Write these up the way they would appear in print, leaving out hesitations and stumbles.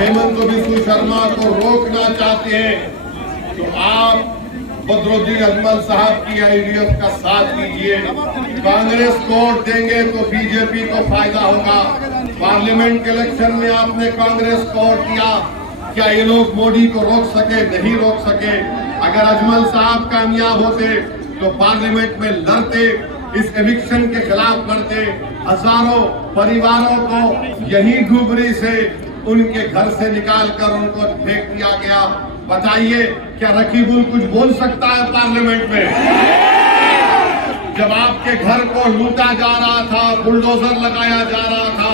हेमंत बिस्वा शर्मा को रोकना चाहते हैं तो आप बदरुद्दीन अजमल साहब की आईडीएफ का साथ लीजिए। कांग्रेस को वोट देंगे तो बीजेपी को फायदा होगा। पार्लियामेंट के इलेक्शन में आपने कांग्रेस को वोट दिया, क्या ये लोग मोदी को रोक सके? नहीं रोक सके। अगर अजमल साहब कामयाब होते तो पार्लियामेंट में लड़ते, इस एविक्शन के खिलाफ लड़ते। हजारों परिवारों को यही धुबरी से उनके घर से निकालकर उनको फेंक दिया गया। बताइए, क्या रकीबुल कुछ बोल सकता है पार्लियामेंट में? जब आपके घर को लूटा जा रहा था, बुलडोजर लगाया जा रहा था,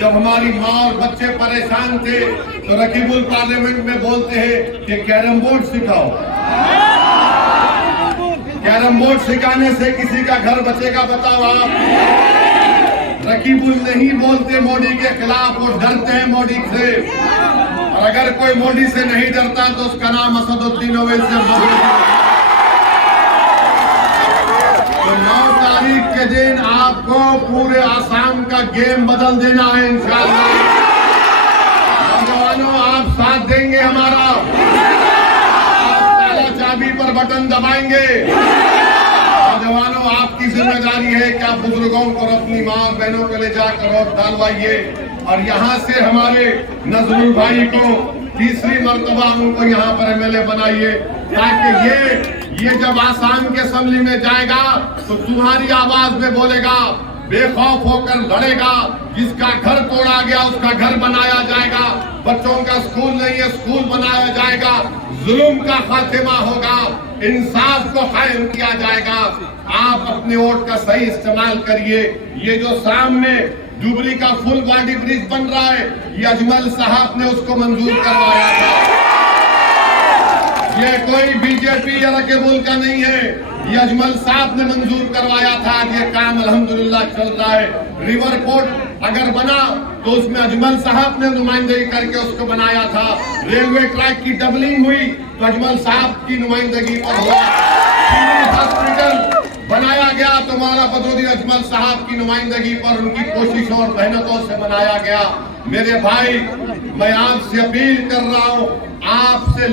जब हमारी माँ और बच्चे परेशान थे, तो रकीबुल पार्लियामेंट में बोलते हैं कि कैरम बोर्ड सिखाओ। कैरम बोर्ड सिखाने से किसी का घर बचेगा? बताओ आप। रकीबुल नहीं बोलते मोदी के खिलाफ, वो डरते हैं मोदी से। और अगर कोई मोदी से नहीं डरता तो उसका नाम असदुद्दीन ओवैसी से। तो 9 तारीख के दिन आपको पूरे आसाम का गेम बदल देना है इंशाअल्लाह। नौजवानों, आप साथ देंगे हमारा? आप ताला चाबी पर बटन दबाएंगे? नौजवानों, आपकी जिम्मेदारी है कि आप बुजुर्गों को अपनी माँ और बहनों को ले जाकर वोट डालवाइए। और यहाँ से हमारे नजरुल भाई को तीसरी मर्तबा उनको यहाँ पर एमएलए बनाइए, ताकि ये जब आसाम के असेंबली में जाएगा तो तुम्हारी आवाज में बोलेगा, बेखौफ होकर लड़ेगा। जिसका घर तोड़ा गया उसका घर बनाया जाएगा, बच्चों का स्कूल नहीं है स्कूल बनाया जाएगा, जुल्म का खात्मा होगा, इंसाफ को कायम किया जाएगा। आप अपने वोट का सही इस्तेमाल करिए। ये जो सामने जुबली का फुल बॉडी ब्रिज बन रहा है, ये अजमल साहब ने उसको मंजूर करवाया था। ये कोई बीजेपी या रकीबुल का नहीं है, ये अजमल साहब ने मंजूर करवाया था। ये काम अल्हम्दुलिल्लाह चल रहा है। रिवर पोर्ट अगर बना तो उसमें अजमल साहब ने नुमाइंदगी करके उसको बनाया था। रेलवे ट्रैक की डबलिंग हुई तो अजमल साहब की नुमाइंदगी पर हुआ। हॉस्पिटल बनाया गया तो मौलाना बदरुद्दीन अजमल साहब की नुमाइंदगी पर, उनकी कोशिशों और मेहनतों से बनाया गया। मेरे भाई, मैं आपसे अपील कर रहा हूँ, आपसे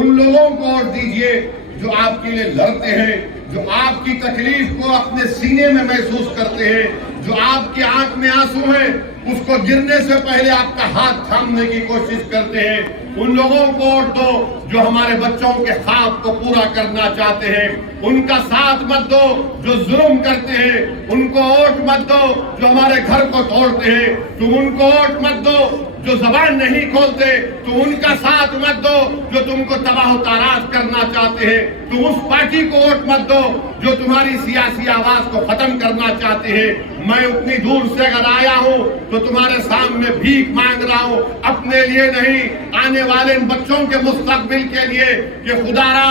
उन लोगों को वोट दीजिए जो आपके लिए लड़ते हैं, जो आपकी तकलीफ को अपने सीने में महसूस करते हैं, जो आपकी आंख में आंसू हैं, उसको गिरने से पहले आपका हाथ थामने की कोशिश करते हैं। उन लोगों को वोट दो जो हमारे बच्चों के ख्वाब को पूरा करना चाहते हैं। उनका साथ मत दो जो जुल्म करते हैं। उनको वोट मत दो जो हमारे घर को तोड़ते हैं। तुम उनको वोट मत दो जो जबान नहीं खोलते। तुम उनका साथ मत दो जो तुमको तबाह ताराज करना चाहते हैं। तुम उस पार्टी को वोट मत दो जो तुम्हारी सियासी आवाज को खत्म करना चाहते हैं। मैं उतनी दूर से अगर आया हूँ तो तुम्हारे सामने भीख मांग रहा हूँ, अपने लिए नहीं, आने वाले इन बच्चों के मुस्तकबिल के लिए, कि खुदारा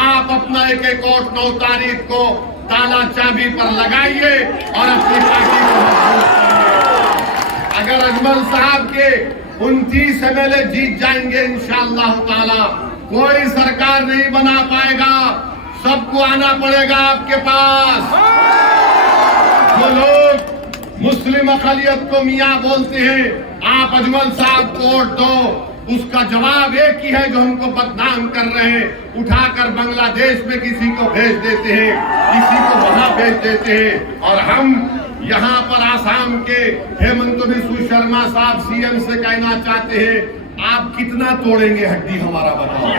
आप अपना एक एक वोट 9 तारीख को ताला चाबी पर लगाइए और अपनी पार्टी को मजबूत करिए। अगर अजमल साहब के 29 एमएलए जीत जाएंगे इंशाअल्लाह ताला, कोई सरकार नहीं बना पाएगा, सबको आना पड़ेगा आपके पास। जो लोग मुस्लिम अक़लियत को मियाँ बोलते हैं, आप अजमल साहब को वोट दो, उसका जवाब एक ही है जो हमको बदनाम कर रहे हैं, उठाकर बांग्लादेश में किसी को भेज देते हैं, किसी को वहां भेज देते हैं। और हम यहाँ पर आसाम के हेमंत बिस्वा शर्मा साहब सीएम से कहना चाहते हैं, आप कितना तोड़ेंगे हड्डी हमारा? बताओ।